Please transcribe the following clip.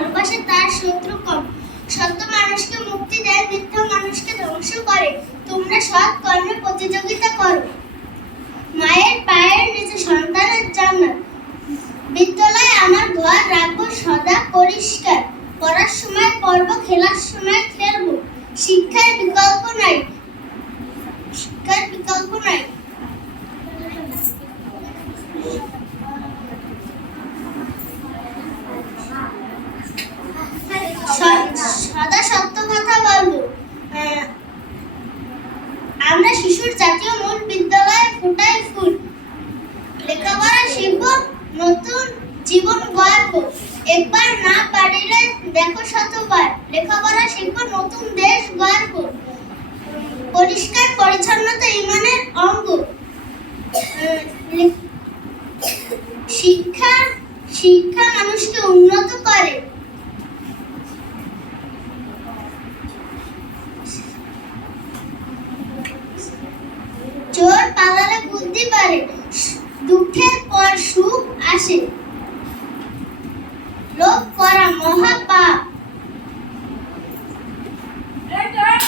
ভালোবাসে তার শত্রু কম। সত্য মানুষকে মুক্তি দেয়, মিথ্যা মানুষকে ধ্বংস করে। তোমরা সৎ কর্মে প্রতিযোগিতা করো। মায়ের পায়ের নিচে সন্তানের জান্নাত। বিদ্যালয়ে আমার ঘর রাখবো সদা পরিষ্কার। পড়ার সময় পড়বো, খেলার সময় খেলবো। শিক্ষার বিকল্প নাই, শিক্ষার বিকল্প নাই। সদা সত্য কথা বলবো। আমরা শিশুর জাতীয় মূল বিদ্যালয়ে ফোটাই ফুল। লেখাপড়া শিখব, নতুন জীবন গল্প। একবার না পারিলে দেখো শতবার। লেখাপড়া শিখব, নতুন দেশ গল্প। পরিষ্কার পরিচ্ছন্নতা ঈমানের অঙ্গ। শিক্ষা শিক্ষা মানুষকে উন্নত করে। চোর পালালে বুদ্ধি বাড়ে, দুঃখের পর সুখ আসে। লোভ করা মহা